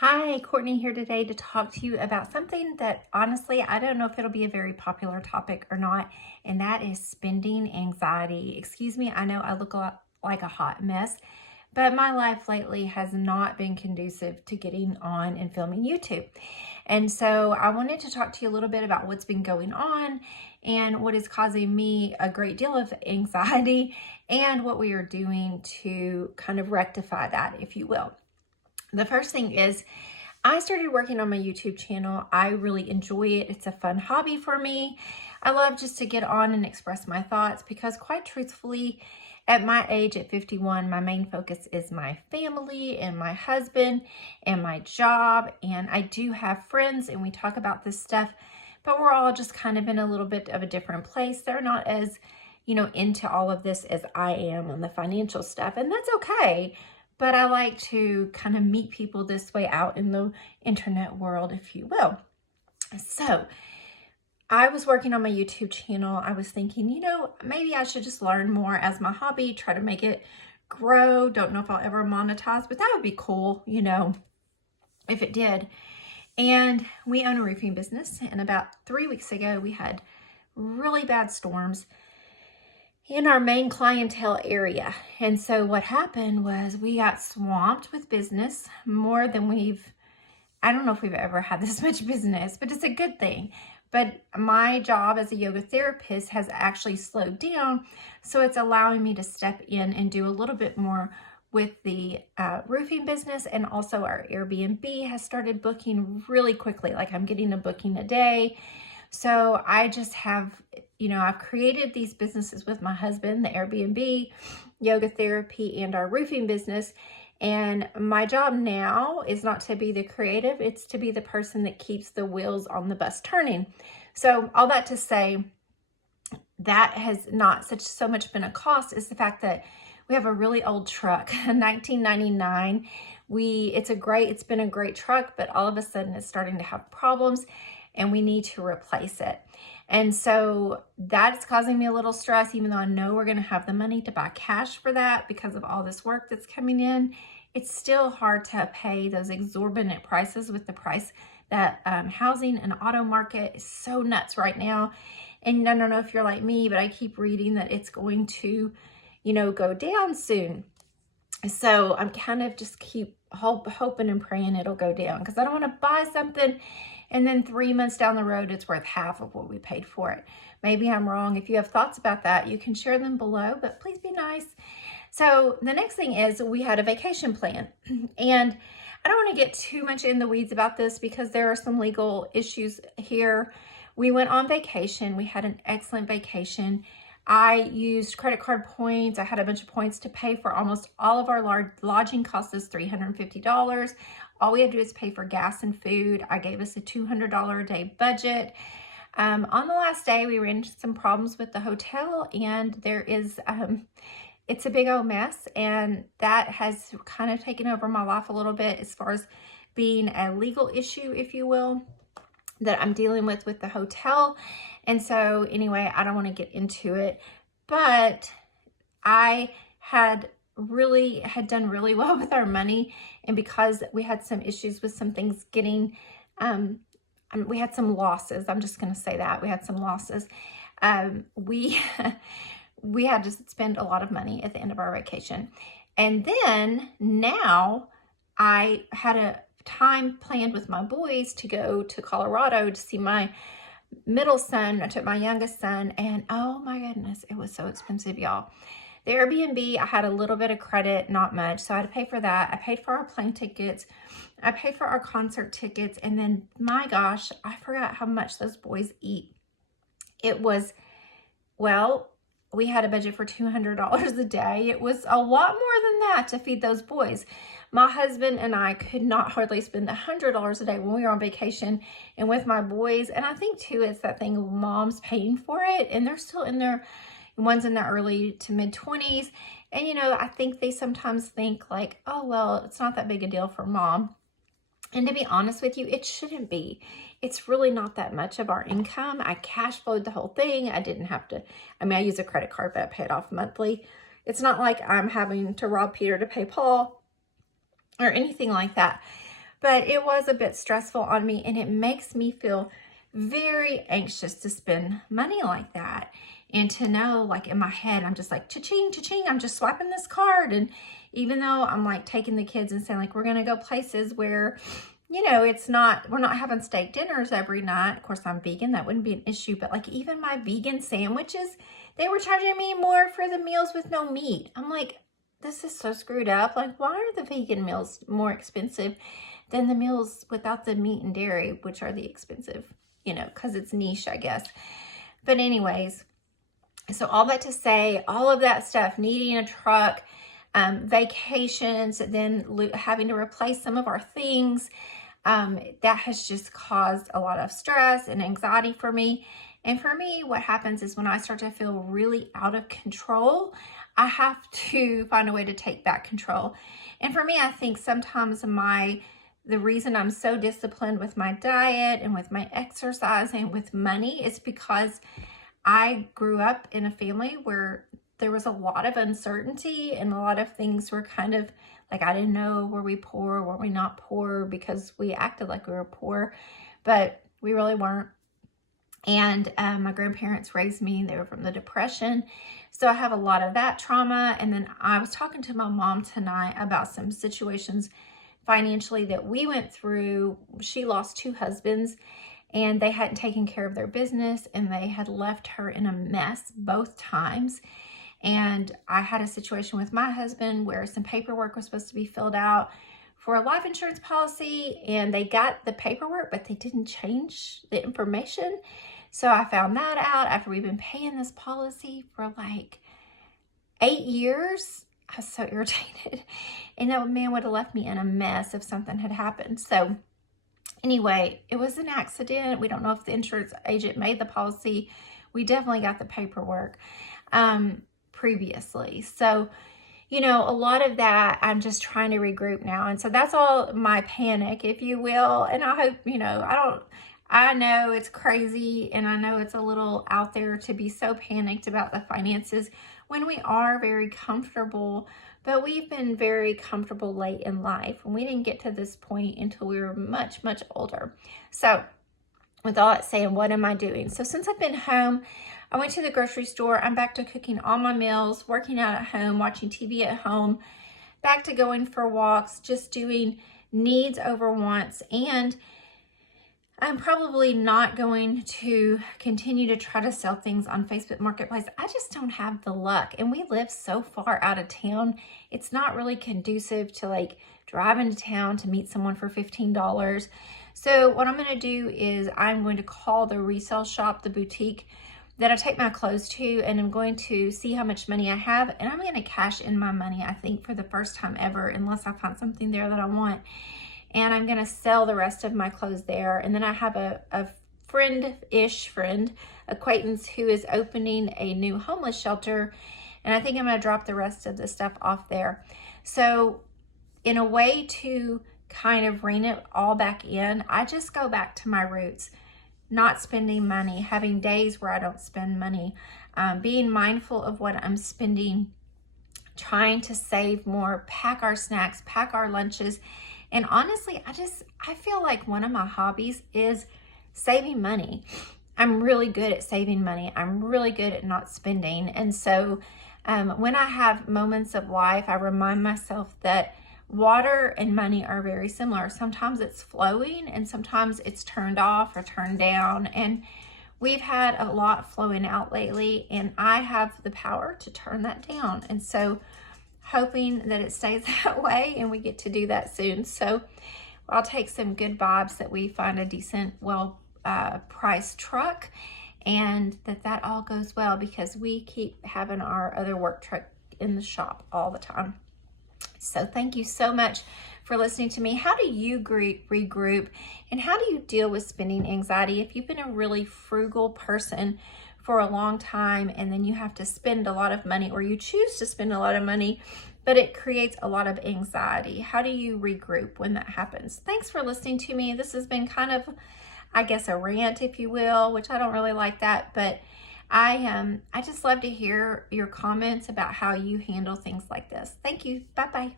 Hi, Courtney here today to talk to you about something that honestly, I don't know if it'll be a very popular topic or not, and that is spending anxiety. Excuse me, I know I look a lot like a hot mess, but my life lately has not been conducive to getting on and filming YouTube. And so I wanted to talk to you a little bit about what's been going on and what is causing me a great deal of anxiety and what we are doing to kind of rectify that, if you will. The first thing is I started working on my YouTube channel. I really enjoy it. It's a fun hobby for me. I love just to get on and express my thoughts because quite truthfully, at my age, at 51, my main focus is my family and my husband and my job. And I do have friends and we talk about this stuff, but we're all just kind of in a little bit of a different place. They're not as, into all of this as I am on the financial stuff. And that's okay. But I like to kind of meet people this way out in the internet world, if you will. So I was working on my YouTube channel. I was thinking, maybe I should just learn more as my hobby, try to make it grow. Don't know if I'll ever monetize, but that would be cool, if it did. And we own a roofing business. And about 3 weeks ago, we had really bad storms in our main clientele area. And so what happened was we got swamped with business more than I don't know if we've ever had this much business, but it's a good thing. But my job as a yoga therapist has actually slowed down. So it's allowing me to step in and do a little bit more with the roofing business. And also our Airbnb has started booking really quickly. Like I'm getting a booking a day. So I just have, I've created these businesses with my husband, the Airbnb, yoga therapy, and our roofing business. And my job now is not to be the creative, it's to be the person that keeps the wheels on the bus turning. So all that to say, that has not so much been a cost is the fact that we have a really old truck, a 1999. It's been a great truck, but all of a sudden it's starting to have problems and we need to replace it. And so that's causing me a little stress, even though I know we're going to have the money to buy cash for that because of all this work that's coming in. It's still hard to pay those exorbitant prices with the price that housing and auto market is so nuts right now. And I don't know if you're like me, but I keep reading that it's going to, go down soon. So I'm kind of just keep hoping and praying it'll go down because I don't want to buy something and then 3 months down the road, it's worth half of what we paid for it. Maybe I'm wrong. If you have thoughts about that, you can share them below, but please be nice. So the next thing is we had a vacation plan. And I don't want to get too much in the weeds about this because there are some legal issues here. We went on vacation. We had an excellent vacation. I used credit card points. I had a bunch of points to pay for almost all of our lodging costs us $350. All we had to do is pay for gas and food. I gave us a $200 a day budget. On the last day, we ran into some problems with the hotel and there is, it's a big old mess. And that has kind of taken over my life a little bit as far as being a legal issue, if you will, that I'm dealing with the hotel. And so anyway, I don't want to get into it, but I had done really well with our money. And because we had some issues with some things getting, we had some losses. I'm just going to say that we had some losses. We, we had to spend a lot of money at the end of our vacation. And then now I had a time planned with my boys to go to Colorado to see my middle son. I took my youngest son and oh my goodness, it was so expensive, y'all. The Airbnb, I had a little bit of credit, not much, so I had to pay for that. I paid for our plane tickets. I paid for our concert tickets. And then, my gosh, I forgot how much those boys eat. It was, well, we had a budget for $200 a day. It was a lot more than that to feed those boys. My husband and I could not hardly spend $100 a day when we were on vacation and with my boys. And I think too, it's that thing of mom's paying for it and they're still in their, one's in their early to mid 20s. And I think they sometimes think like, oh, well, it's not that big a deal for mom. And to be honest with you, it shouldn't be. It's really not that much of our income. I cash flowed the whole thing. I didn't have to, I use a credit card, but I pay it off monthly. It's not like I'm having to rob Peter to pay Paul or anything like that. but it was a bit stressful on me, and it makes me feel very anxious to spend money like that. And to know, like, in my head, I'm just like, cha-ching, cha-ching, I'm just swiping this card. And even though I'm like taking the kids and saying, like, we're going to go places where, you know, we're not having steak dinners every night. Of course, I'm vegan. That wouldn't be an issue. But like, even my vegan sandwiches, they were charging me more for the meals with no meat. I'm like, this is so screwed up. Like, why are the vegan meals more expensive than the meals without the meat and dairy, which are the expensive, you know, because it's niche, I guess. But anyways, so all that to say, all of that stuff, needing a truck, vacations, then having to replace some of our things, that has just caused a lot of stress and anxiety for me. And for me, what happens is when I start to feel really out of control, I have to find a way to take back control. And for me, I think sometimes the reason I'm so disciplined with my diet and with my exercise and with money is because I grew up in a family where there was a lot of uncertainty and a lot of things were kind of like, I didn't know, were we poor, were we not poor, because we acted like we were poor, but we really weren't. And my grandparents raised me. They were from the Depression. So I have a lot of that trauma. And then I was talking to my mom tonight about some situations financially that we went through. She lost 2 husbands, and they hadn't taken care of their business, and they had left her in a mess both times. And I had a situation with my husband where some paperwork was supposed to be filled out for a life insurance policy, and they got the paperwork, but they didn't change the information. So I found that out after we've been paying this policy for like 8 years. I was so irritated. And that man would have left me in a mess if something had happened. So anyway, it was an accident. We don't know if the insurance agent made the policy. We definitely got the paperwork previously. So, you know, a lot of that, I'm just trying to regroup now. And so that's all my panic, if you will. And I hope, you know, I know it's crazy, and I know it's a little out there to be so panicked about the finances when we are very comfortable, but we've been very comfortable late in life, and we didn't get to this point until we were much, much older. So with all that saying, what am I doing? So since I've been home, I went to the grocery store. I'm back to cooking all my meals, working out at home, watching TV at home, back to going for walks, just doing needs over wants. And I'm probably not going to continue to try to sell things on Facebook Marketplace. I just don't have the luck. And we live so far out of town. It's not really conducive to like drive into town to meet someone for $15. So what I'm going to do is I'm going to call the resale shop, the boutique that I take my clothes to, and I'm going to see how much money I have, and I'm going to cash in my money, I think, for the first time ever, unless I find something there that I want. And I'm going to sell the rest of my clothes there. And then I have a friend-ish acquaintance who is opening a new homeless shelter, and I think I'm going to drop the rest of the stuff off there. So in a way to kind of rein it all back in, I just go back to my roots. Not spending money, having days where I don't spend money, being mindful of what I'm spending, trying to save more, pack our snacks, pack our lunches. And honestly, I feel like one of my hobbies is saving money. I'm really good at saving money. I'm really good at not spending. And so when I have moments of life, I remind myself that water and money are very similar. Sometimes it's flowing and sometimes it's turned off or turned down. And we've had a lot flowing out lately, and I have the power to turn that down. And so hoping that it stays that way and we get to do that soon. So I'll take some good vibes that we find a decent, priced truck, and that all goes well, because we keep having our other work truck in the shop all the time. So thank you so much for listening to me. How do you regroup, and how do you deal with spending anxiety? If you've been a really frugal person for a long time, and then you have to spend a lot of money, or you choose to spend a lot of money, but it creates a lot of anxiety, how do you regroup when that happens? Thanks for listening to me. This has been kind of, I guess, a rant, if you will, which I don't really like that, but I just love to hear your comments about how you handle things like this. Thank you. Bye-bye.